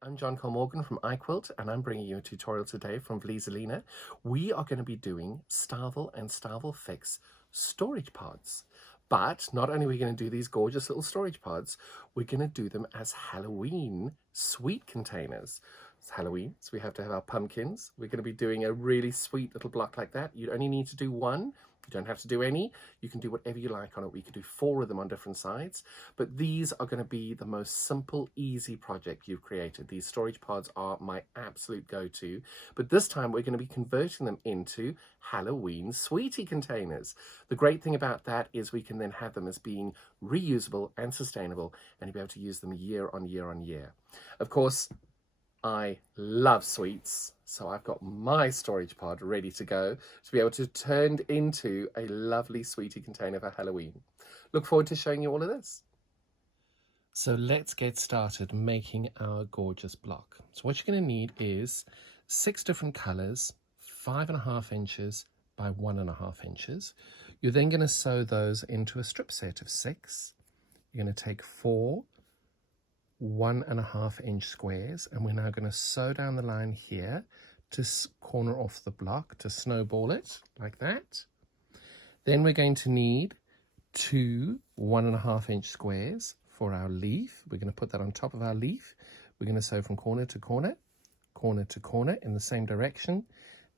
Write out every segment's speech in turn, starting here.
I'm John Cole Morgan from iQuilt, and I'm bringing you a tutorial today from Vlieseline. We are going to be doing StyleVil and StyleVil-Fix storage pods. But not only are we going to do these gorgeous little storage pods, we're going to do them as Halloween sweet containers. It's Halloween, so we have to have our pumpkins. We're going to be doing a really sweet little block like that. You only need to do one. You don't have to do any. You can do whatever you like on it. We could do 4 of them on different sides, but these are going to be the most simple, easy project you've created. These storage pods are my absolute go-to, but this time we're going to be converting them into Halloween sweetie containers. The great thing about that is we can then have them as being reusable and sustainable, and you'll be able to use them year on year on year. Of course, I love sweets, so I've got my storage pod ready to go to be able to turn into a lovely sweetie container for Halloween. Look forward to showing you all of this. So let's get started making our gorgeous block. So what you're going to need is 6 different colors, 5.5 inches by 1.5 inches. You're then going to sew those into a strip set of 6. You're going to take 4 1.5 inch squares, and we're now going to sew down the line here to corner off the block to snowball it like that. Then we're going to need 2 1.5 inch squares for our leaf. We're going to put that on top of our leaf. We're going to sew from corner to corner, corner to corner in the same direction,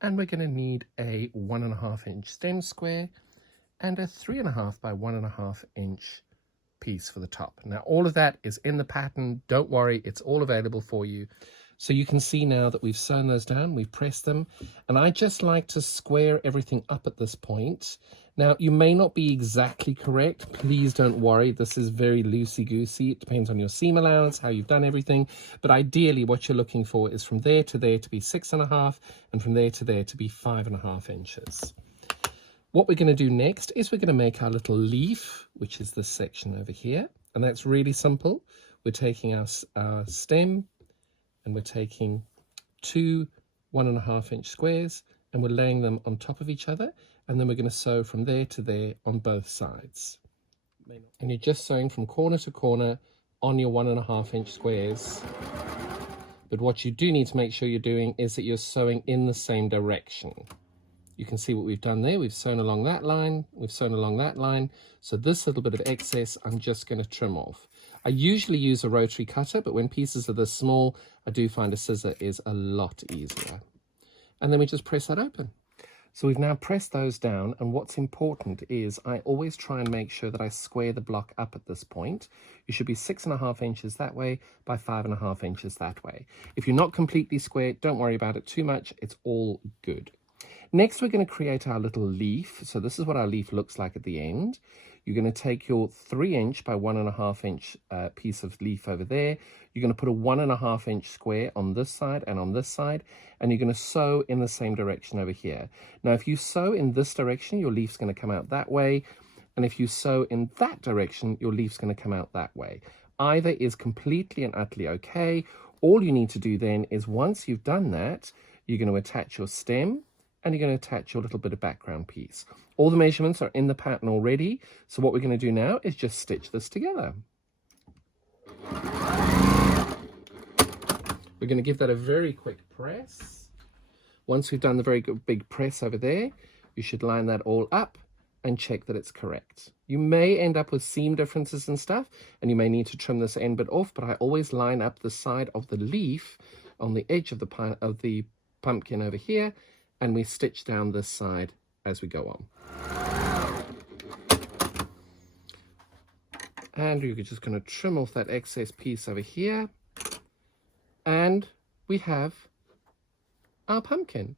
and we're going to need a 1.5 inch stem square and a 3.5 by 1.5 inch piece for the top. Now all of that is in the pattern. Don't worry, it's all available for you. So you can see now that we've sewn those down, we've pressed them, and I just like to square everything up at this point. Now you may not be exactly correct. Please don't worry, this is very loosey-goosey. It depends on your seam allowance, how you've done everything, but ideally what you're looking for is from there to there to be 6.5 and from there to there to be 5.5 inches. What we're going to do next is we're going to make our little leaf, which is this section over here. And that's really simple. We're taking our stem and we're taking 2 1.5 inch squares and we're laying them on top of each other. And then we're going to sew from there to there on both sides. And you're just sewing from corner to corner on your 1.5 inch squares. But what you do need to make sure you're doing is that you're sewing in the same direction. You can see what we've done there. We've sewn along that line, we've sewn along that line. So this little bit of excess, I'm just going to trim off. I usually use a rotary cutter, but when pieces are this small, I do find a scissor is a lot easier. And then we just press that open. So we've now pressed those down, and what's important is I always try and make sure that I square the block up at this point. You should be 6.5 inches that way by 5.5 inches that way. If you're not completely square, don't worry about it too much. It's all good. Next, we're going to create our little leaf. So this is what our leaf looks like at the end. You're going to take your 3 inch by 1.5 inch piece of leaf over there. You're going to put a 1.5 inch square on this side and on this side, and you're going to sew in the same direction over here. Now, if you sew in this direction, your leaf's going to come out that way. And if you sew in that direction, your leaf's going to come out that way. Either is completely and utterly okay. All you need to do then is once you've done that, you're going to attach your stem, and you're going to attach your little bit of background piece. All the measurements are in the pattern already, so what we're going to do now is just stitch this together. We're going to give that a very quick press. Once we've done the very good big press over there, you should line that all up and check that it's correct. You may end up with seam differences and stuff, and you may need to trim this end bit off, but I always line up the side of the leaf on the edge of the pumpkin over here, and we stitch down this side as we go on. And you're just going to trim off that excess piece over here, and we have our pumpkin.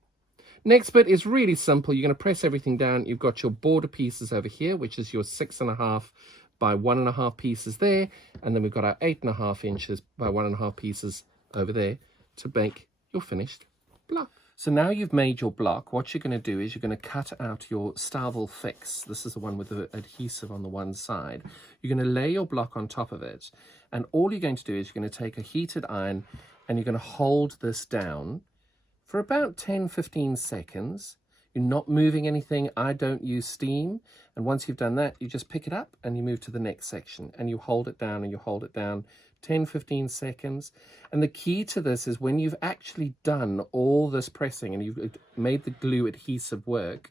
Next bit is really simple. You're going to press everything down. You've got your border pieces over here, which is your 6.5 by 1.5 pieces there, and then we've got our 8.5 inches by 1.5 pieces over there to make your finished block. So now you've made your block, what you're going to do is you're going to cut out your StyleVil-Fix. This is the one with the adhesive on the one side. You're going to lay your block on top of it, and all you're going to do is you're going to take a heated iron and you're going to hold this down for about 10-15 seconds. You're not moving anything. I don't use steam. And once you've done that, you just pick it up and you move to the next section and you hold it down and you hold it down 10, 15 seconds. And the key to this is when you've actually done all this pressing and you've made the glue adhesive work,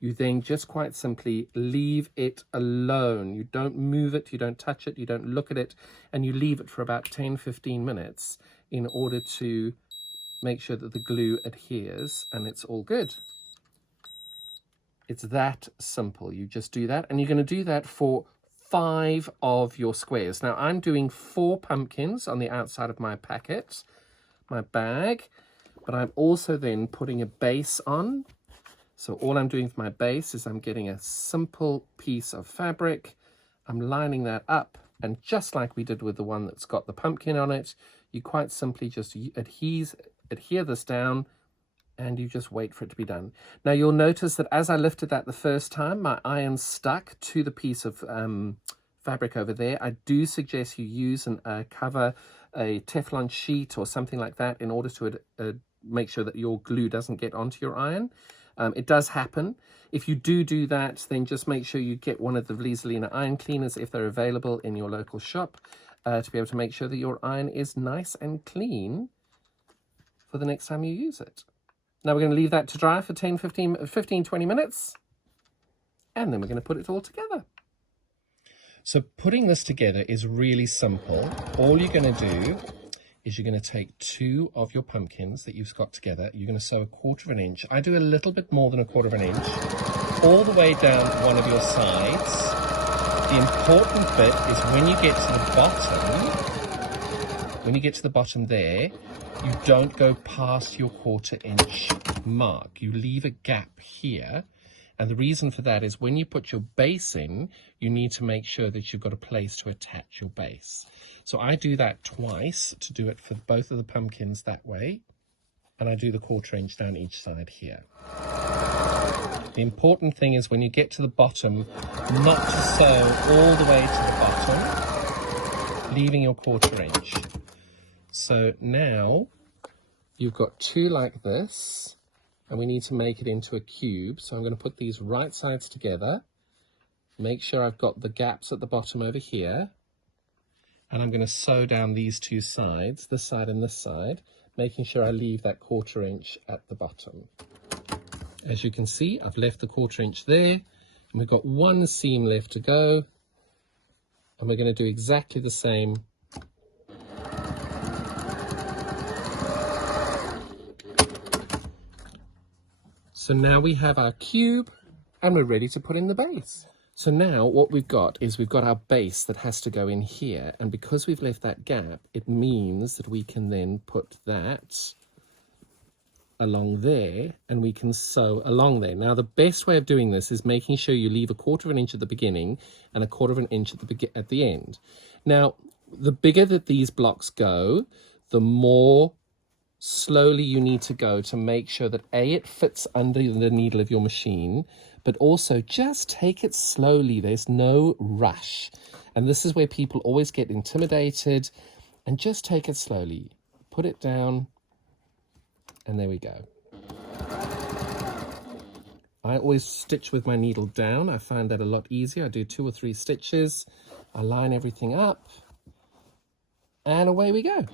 you then just quite simply leave it alone. You don't move it, you don't touch it, you don't look at it, and you leave it for about 10, 15 minutes in order to make sure that the glue adheres and it's all good. It's that simple. You just do that, and you're going to do that for 5 of your squares. Now I'm doing 4 pumpkins on the outside of my packet, my bag, but I'm also then putting a base on. So all I'm doing for my base is I'm getting a simple piece of fabric, I'm lining that up, and just like we did with the one that's got the pumpkin on it, you quite simply just adhere this down, and you just wait for it to be done. Now you'll notice that as I lifted that the first time, my iron stuck to the piece of fabric over there. I do suggest you use a Teflon sheet or something like that in order to make sure that your glue doesn't get onto your iron. It does happen. If you do that, then just make sure you get one of the Vlieseline iron cleaners if they're available in your local shop to be able to make sure that your iron is nice and clean for the next time you use it. Now we're going to leave that to dry for 15-20 minutes, and then we're going to put it all together. So putting this together is really simple. All you're going to do is you're going to take 2 of your pumpkins that you've got together. You're going to sew 1/4 inch. I do a little bit more than 1/4 inch, all the way down one of your sides. The important bit is when you get to the bottom, there, you don't go past your 1/4 inch mark. You leave a gap here. And the reason for that is when you put your base in, you need to make sure that you've got a place to attach your base. So I do that twice to do it for both of the pumpkins that way. And I do the 1/4 inch down each side here. The important thing is when you get to the bottom, not to sew all the way to the bottom, leaving your 1/4 inch. So now you've got 2 like this, and we need to make it into a cube. So I'm going to put these right sides together, make sure I've got the gaps at the bottom over here, and I'm going to sew down these 2 sides, this side and this side, making sure I leave that 1/4 inch at the bottom. As you can see, I've left the 1/4 inch there, and we've got 1 seam left to go, and we're going to do exactly the same . So now we have our cube and we're ready to put in the base. So now what we've got is we've got our base that has to go in here, and because we've left that gap, it means that we can then put that along there and we can sew along there. Now the best way of doing this is making sure you leave 1/4 inch at the beginning and 1/4 inch at the end. Now the bigger that these blocks go, the more slowly you need to go to make sure that A, it fits under the needle of your machine, but also just take it slowly. There's no rush. And this is where people always get intimidated, and just take it slowly. Put it down, and there we go. I always stitch with my needle down. I find that a lot easier. I do 2 or 3 stitches. I line everything up, and away we go.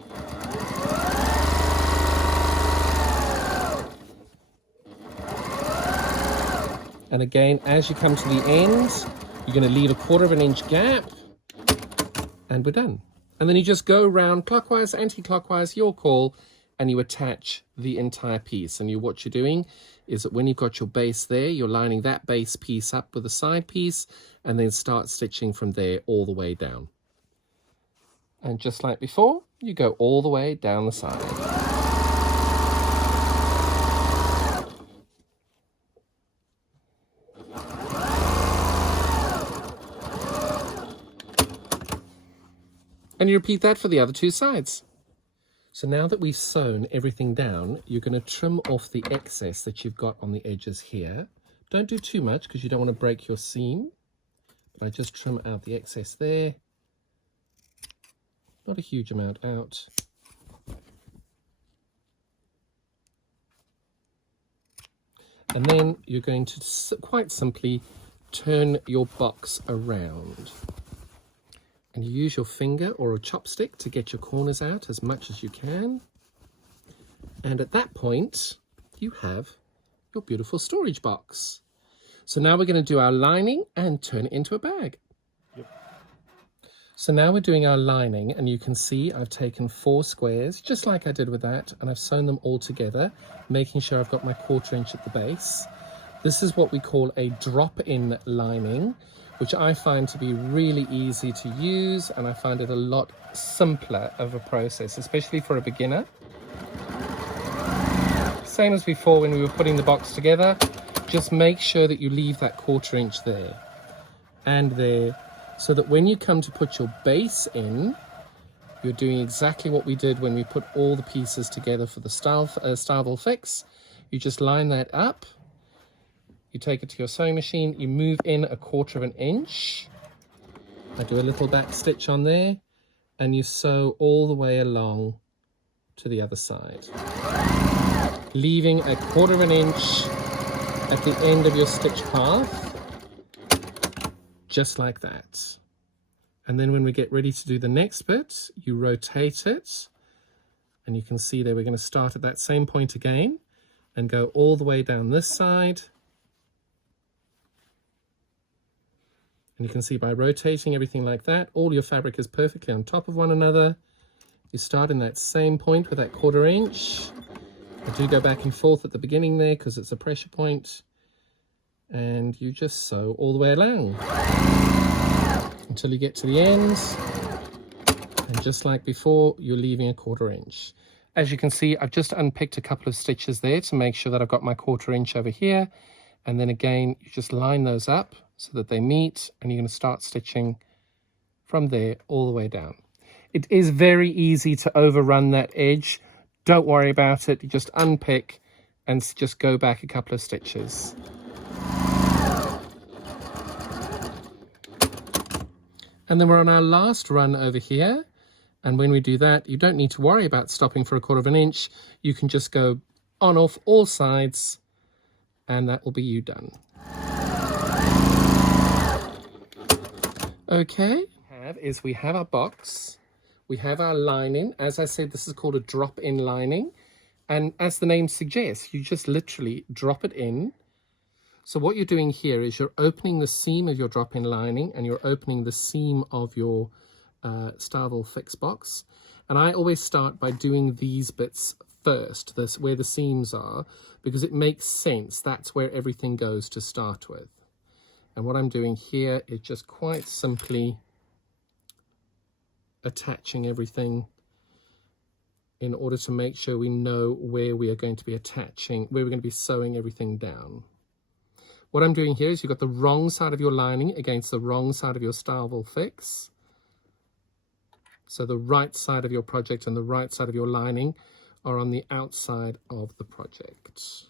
And again, as you come to the end, you're going to leave 1/4 inch gap, and we're done. And then you just go around clockwise, anti-clockwise, your call, and you attach the entire piece. And what you're doing is that when you've got your base there, you're lining that base piece up with a side piece, and then start stitching from there all the way down. And just like before, you go all the way down the side. And you repeat that for the other 2 sides. So now that we've sewn everything down, you're going to trim off the excess that you've got on the edges here. Don't do too much because you don't want to break your seam. But I just trim out the excess there. Not a huge amount out. And then you're going to quite simply turn your box around. And you use your finger or a chopstick to get your corners out as much as you can. And at that point, you have your beautiful storage box. So now we're going to do our lining and turn it into a bag. Yep. So now we're doing our lining, and you can see I've taken 4 squares, just like I did with that, and I've sewn them all together, making sure I've got my 1/4 inch at the base. This is what we call a drop-in lining, which I find to be really easy to use, and I find it a lot simpler of a process, especially for a beginner. Same as before when we were putting the box together, just make sure that you leave that 1/4 inch there and there, so that when you come to put your base in, you're doing exactly what we did when we put all the pieces together for the StyleVil-Fix. You just line that up. You take it to your sewing machine, you move in 1/4 inch. I do a little back stitch on there, and you sew all the way along to the other side, leaving 1/4 inch at the end of your stitch path, just like that. And then when we get ready to do the next bit, you rotate it, and you can see there we're going to start at that same point again and go all the way down this side. And you can see by rotating everything like that, all your fabric is perfectly on top of one another. You start in that same point with that 1/4 inch. I do go back and forth at the beginning there because it's a pressure point. And you just sew all the way along until you get to the end. And just like before, you're leaving 1/4 inch. As you can see, I've just unpicked a couple of stitches there to make sure that I've got my 1/4 inch over here. And then again, you just line those up so that they meet, and you're going to start stitching from there all the way down. It is very easy to overrun that edge. Don't worry about it. You just unpick and just go back a couple of stitches. And then we're on our last run over here. And when we do that, you don't need to worry about stopping for 1/4 inch. You can just go on off all sides, and that will be you done. Okay, we have our box, we have our lining. As I said, this is called a drop-in lining, and as the name suggests, you just literally drop it in. So what you're doing here is you're opening the seam of your drop-in lining, and you're opening the seam of your StyleVil-Fix box. And I always start by doing these bits first, this where the seams are, because it makes sense. That's where everything goes to start with. And what I'm doing here is just quite simply attaching everything in order to make sure we know where we are going to be attaching, where we're going to be sewing everything down. What I'm doing here is you've got the wrong side of your lining against the wrong side of your StyleVil-Fix. So the right side of your project and the right side of your lining are on the outside of the project.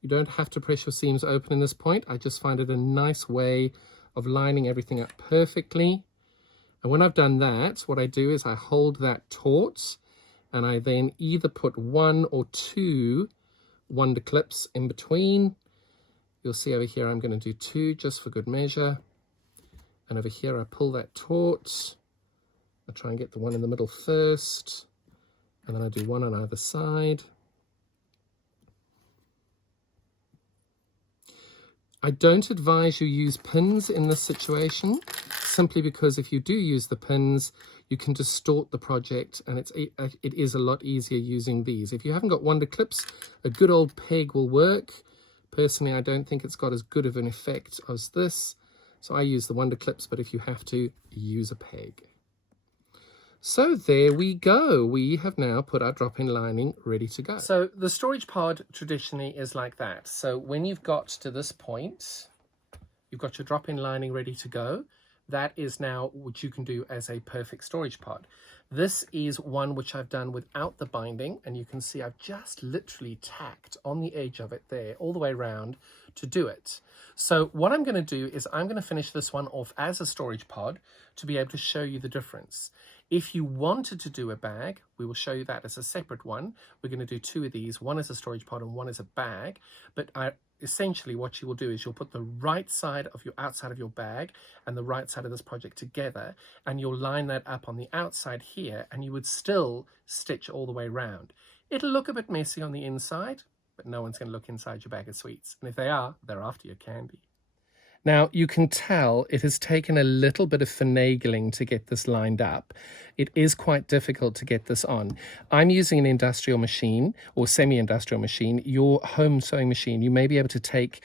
You don't have to press your seams open in this point. I just find it a nice way of lining everything up perfectly. And when I've done that, what I do is I hold that taut, and I then either put 1 or 2 wonder clips in between. You'll see over here I'm going to do 2 just for good measure. And over here I pull that taut. I try and get the one in the middle first, and then I do 1 on either side. I don't advise you use pins in this situation, simply because if you do use the pins, you can distort the project, and it is a lot easier using these. If you haven't got wonder clips, a good old peg will work. Personally, I don't think it's got as good of an effect as this, so I use the wonder clips, but if you have to, use a peg. So there we go. We have now put our drop-in lining ready to go. So the storage pod traditionally is like that. So when you've got to this point, you've got your drop-in lining ready to go. That is now what you can do as a perfect storage pod. This is one which I've done without the binding, and you can see I've just literally tacked on the edge of it there all the way around to do it. So what I'm going to do is I'm going to finish this one off as a storage pod to be able to show you the difference. If you wanted to do a bag, we will show you that as a separate one. We're going to do two of these. One is a storage pod and one is a bag. But essentially what you will do is you'll put the right side of your outside of your bag and the right side of this project together, and you'll line that up on the outside here, and you would still stitch all the way around. It'll look a bit messy on the inside, but no one's going to look inside your bag of sweets. And if they are, they're after your candy. Now, you can tell it has taken a little bit of finagling to get this lined up. It is quite difficult to get this on. I'm using an industrial machine or semi-industrial machine. Your home sewing machine, you may be able to take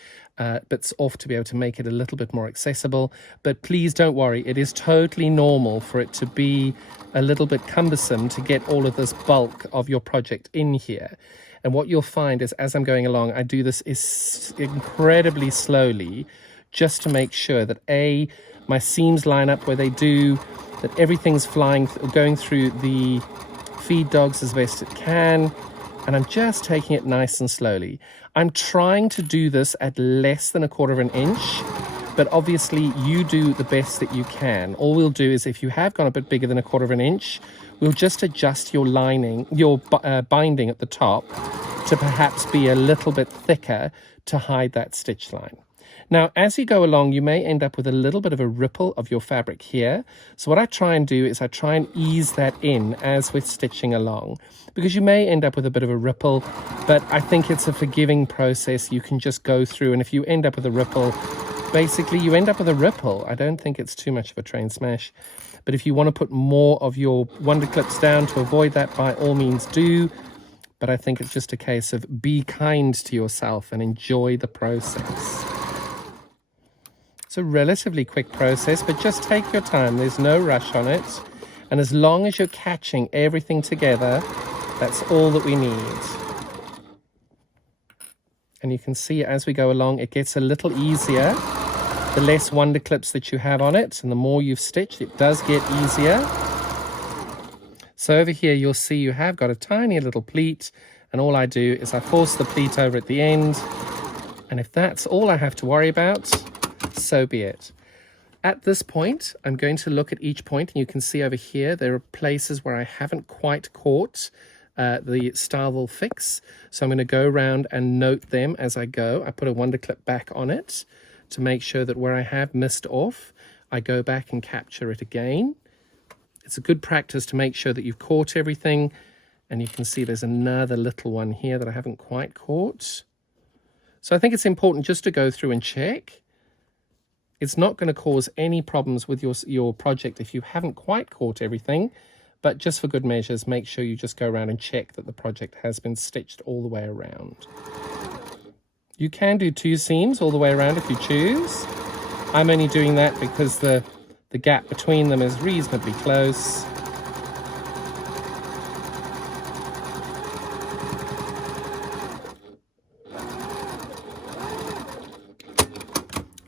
bits off to be able to make it a little bit more accessible. But please don't worry, it is totally normal for it to be a little bit cumbersome to get all of this bulk of your project in here. And what you'll find is as I'm going along, I do this incredibly slowly, just to make sure that my seams line up where they do, that everything's going through the feed dogs as best it can, and I'm just taking it nice and slowly. I'm trying to do this at less than 1/4 of an inch, but obviously you do the best that you can. All we'll do is if you have gone a bit bigger than 1/4 of an inch, we'll just adjust your lining, your binding at the top to perhaps be a little bit thicker to hide that stitch line. Now, as you go along, you may end up with a little bit of a ripple of your fabric here. So what I try and do is I try and ease that in as we're stitching along, because you may end up with a bit of a ripple, but I think it's a forgiving process. You can just go through, and if you end up with a ripple, basically you end up with a ripple. I don't think it's too much of a train smash. But if you want to put more of your wonder clips down to avoid that, by all means do. But I think it's just a case of be kind to yourself and enjoy the process. It's a relatively quick process, but just take your time. There's no rush on it. And as long as you're catching everything together, that's all that we need. And you can see as we go along, it gets a little easier. The less wonder clips that you have on it, and the more you've stitched, it does get easier. So over here, you'll see you have got a tiny little pleat, and all I do is I force the pleat over at the end. And if that's all I have to worry about, so be it. At this point, I'm going to look at each point, and you can see over here there are places where I haven't quite caught the StyleVil-Fix. So I'm going to go around and note them as I go. I put a wonder clip back on it to make sure that where I have missed off, I go back and capture it again. It's a good practice to make sure that you've caught everything. And you can see there's another little one here that I haven't quite caught. So I think it's important just to go through and check. It's not going to cause any problems with your project if you haven't quite caught everything, but just for good measures, make sure you just go around and check that the project has been stitched all the way around. You can do 2 seams all the way around if you choose. I'm only doing that because the gap between them is reasonably close.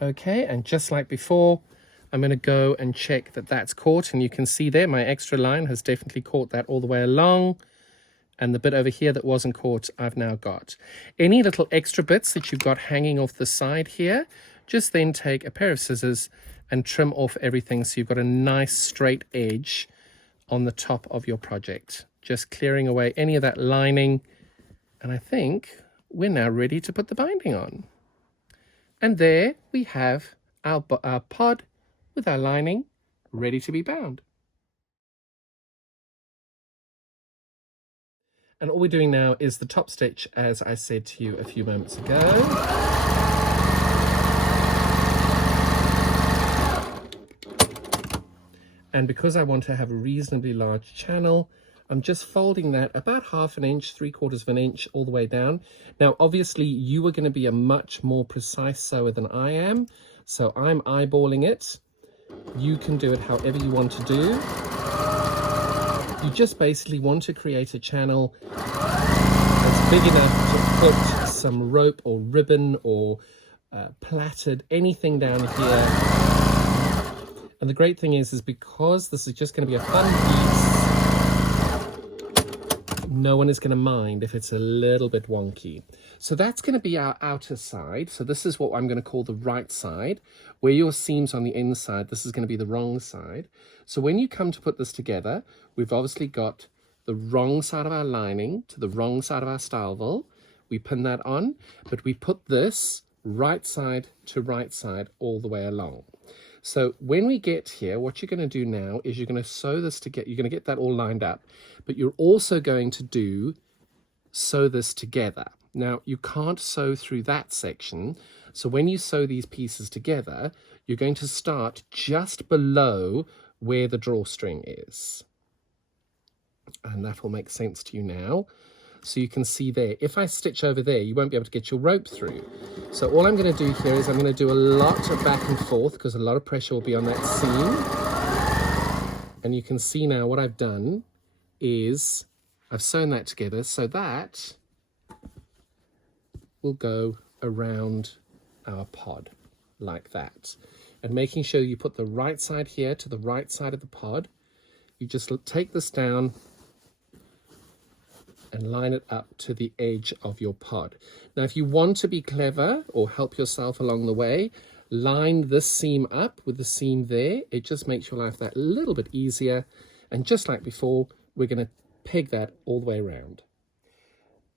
Okay, and just like before, I'm going to go and check that that's caught, and you can see there my extra line has definitely caught that all the way along, and the bit over here that wasn't caught I've now got. Any little extra bits that you've got hanging off the side here, just then take a pair of scissors and trim off everything so you've got a nice straight edge on the top of your project, just clearing away any of that lining. And I think we're now ready to put the binding on. And there we have our pod with our lining ready to be bound. And all we're doing now is the top stitch, as I said to you a few moments ago. And because I want to have a reasonably large channel, I'm just folding that about 1/2 inch, 3/4 of an inch all the way down. Now, obviously, you are going to be a much more precise sewer than I am, so I'm eyeballing it. You can do it however you want to do. You just basically want to create a channel that's big enough to put some rope or ribbon or plaited, anything down here. And the great thing is because this is just going to be a fun piece, no one is going to mind if it's a little bit wonky. So that's going to be our outer side. So this is what I'm going to call the right side. Where your seam's on the inside, this is going to be the wrong side. So when you come to put this together, we've obviously got the wrong side of our lining to the wrong side of our StyleVil. We pin that on, but we put this right side to right side all the way along. So when we get here, what you're going to do now is you're going to sew this together. You're going to get that all lined up, but you're also going to sew this together. Now, you can't sew through that section. So when you sew these pieces together, you're going to start just below where the drawstring is. And that will make sense to you now. So you can see there, if I stitch over there, you won't be able to get your rope through. So all I'm going to do here is I'm going to do a lot of back and forth because a lot of pressure will be on that seam. And you can see now what I've done is I've sewn that together so that will go around our pod like that. And making sure you put the right side here to the right side of the pod. You just take this down and line it up to the edge of your pod. Now, if you want to be clever or help yourself along the way, line this seam up with the seam there. It just makes your life that little bit easier. And just like before, we're going to peg that all the way around.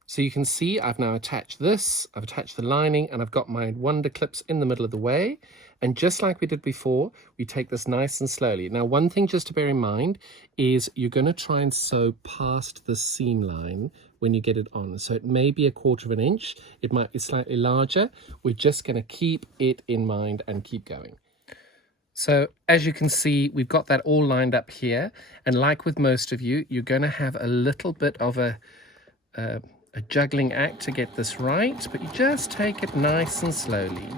So you can see I've now attached this, I've attached the lining, and I've got my wonder clips in the middle of the way. And just like we did before, we take this nice and slowly. Now, one thing just to bear in mind is you're going to try and sew past the seam line when you get it on. So it may be 1/4 of an inch, it might be slightly larger. We're just going to keep it in mind and keep going. So as you can see, we've got that all lined up here. And like with most of you, you're going to have a little bit of a juggling act to get this right, but you just take it nice and slowly.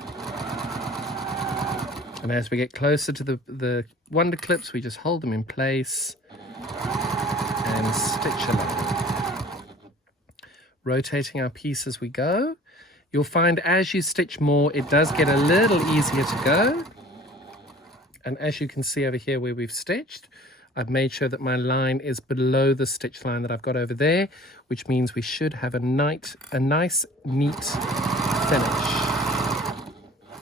And as we get closer to the wonder clips, we just hold them in place and stitch along. Rotating our piece as we go. You'll find as you stitch more, it does get a little easier to go. And as you can see over here where we've stitched, I've made sure that my line is below the stitch line that I've got over there, which means we should have a nice, neat finish.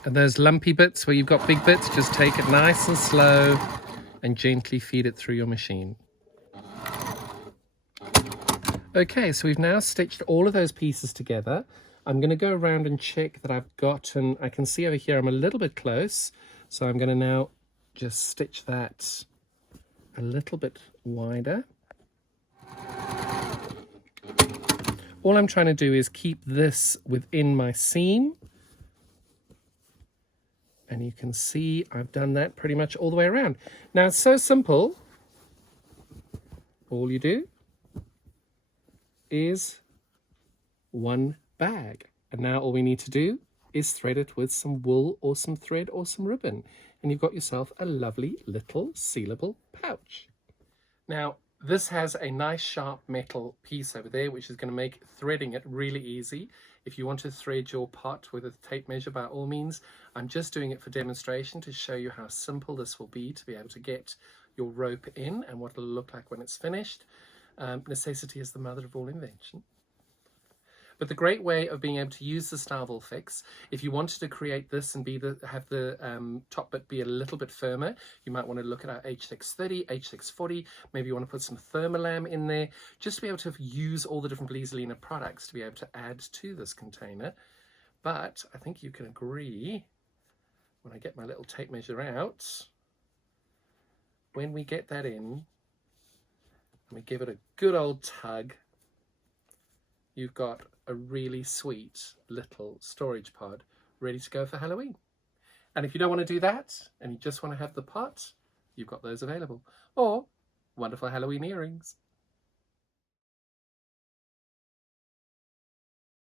And those lumpy bits where you've got big bits, just take it nice and slow and gently feed it through your machine. Okay, so we've now stitched all of those pieces together. I'm going to go around and check that I've gotten, I can see over here I'm a little bit close, so I'm going to now just stitch that a little bit wider. All I'm trying to do is keep this within my seam. And you can see I've done that pretty much all the way around. Now it's so simple. All you do is one bag. And now all we need to do is thread it with some wool or some thread or some ribbon. And you've got yourself a lovely little sealable pouch. Now, this has a nice sharp metal piece over there, which is going to make threading it really easy. If you want to thread your pot with a tape measure, by all means, I'm just doing it for demonstration to show you how simple this will be to be able to get your rope in and what it'll look like when it's finished. Necessity is the mother of all invention. But the great way of being able to use the StyleVil-Fix, if you wanted to create this and have the top bit be a little bit firmer, you might want to look at our H630, H640, maybe you want to put some Thermolam in there, just to be able to use all the different Vlieseline products to be able to add to this container. But I think you can agree, when I get my little tape measure out, when we get that in, and we give it a good old tug, you've got a really sweet little storage pod ready to go for Halloween. And if you don't want to do that and you just want to have the pot, you've got those available. Or wonderful Halloween earrings.